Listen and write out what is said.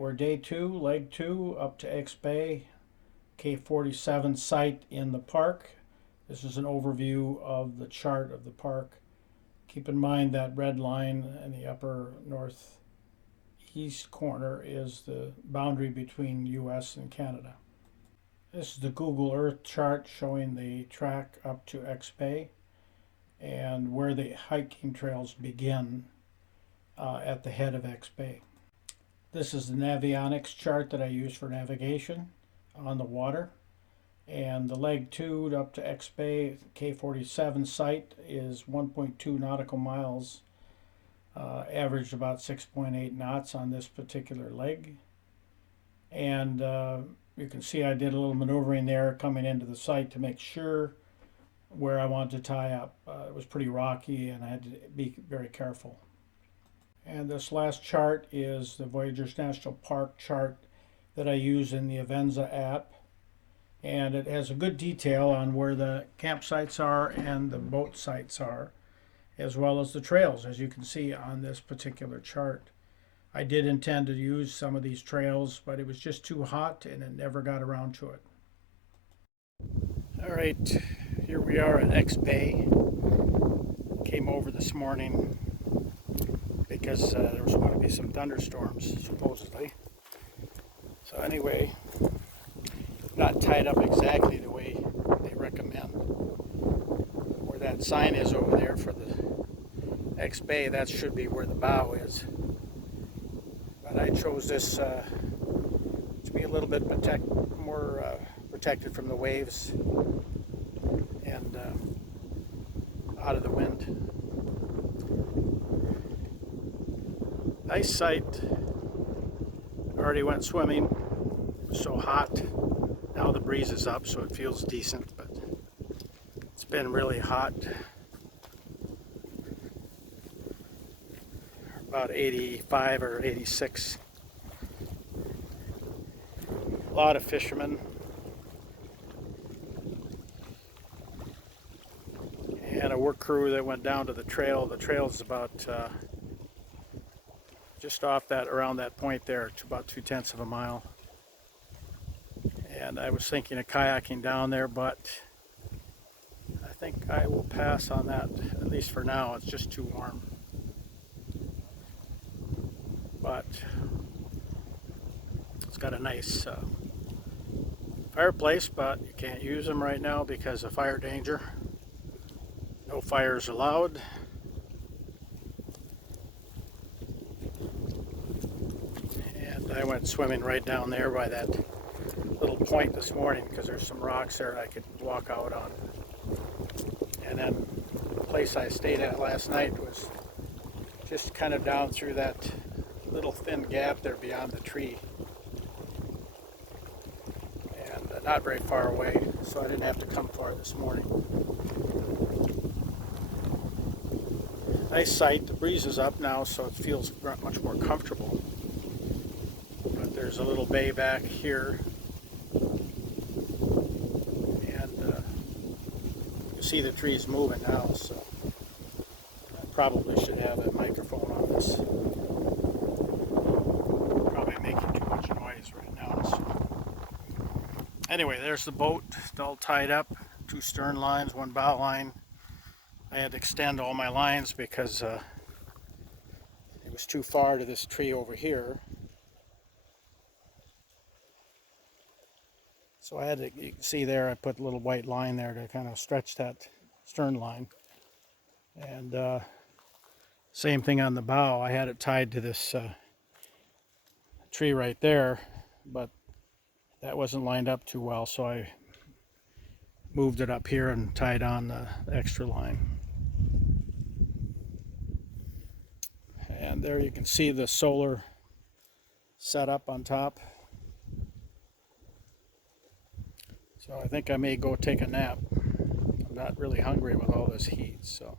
we're day 2, leg 2, up to Eks Bay, K47 site in the park. This is an overview of the chart of the park. Keep in mind that red line in the upper northeast corner is the boundary between US and Canada. This is the Google Earth chart showing the track up to Eks Bay and where the hiking trails begin at the head of Eks Bay. This is the Navionics chart that I use for navigation on the water. And the leg 2 up to Eks Bay, K47 site is 1.2 nautical miles, averaged about 6.8 knots on this particular leg. And you can see I did a little maneuvering there coming into the site to make sure where I wanted to tie up. It was pretty rocky and I had to be very careful. And this last chart is the Voyageurs National Park chart that I use in the Avenza app. And it has a good detail on where the campsites are and the boat sites are, as well as the trails, as you can see on this particular chart. I did intend to use some of these trails, but it was just too hot and it never got around to it. All right, here we are at Eks Bay. Came over this morning because there was going to be some thunderstorms, supposedly. So anyway, not tied up exactly the way they recommend. Where that sign is over there for the Eks Bay, that should be where the bow is. But I chose this to be a little bit more protected from the waves and out of the wind. Nice sight. Already went swimming. It was so hot. Now the breeze is up, so it feels decent, but it's been really hot. About 85 or 86. A lot of fishermen. And a work crew that went down to the trail. The trail is about just off that, around that point there. It's about 2/10 of a mile. And I was thinking of kayaking down there, but I think I will pass on that, at least for now. It's just too warm. But it's got a nice fireplace, but you can't use them right now because of fire danger. No fires allowed. And I went swimming right down there by that little point this morning because there's some rocks there I could walk out on. And then the place I stayed at last night was just kind of down through that little thin gap there beyond the tree. And not very far away, so I didn't have to come far this morning. Nice sight. The breeze is up now, so it feels much more comfortable. But there's a little bay back here. See the trees moving now, so I probably should have a microphone on this. Probably making too much noise right now. So. Anyway, there's the boat. It's all tied up. 2 stern lines, 1 bow line. I had to extend all my lines because it was too far to this tree over here. So I had to, you can see there, I put a little white line there to kind of stretch that stern line. And same thing on the bow. I had it tied to this tree right there, but that wasn't lined up too well, so I moved it up here and tied on the extra line. And there you can see the solar setup on top. So I think I may go take a nap. I'm not really hungry with all this heat, so.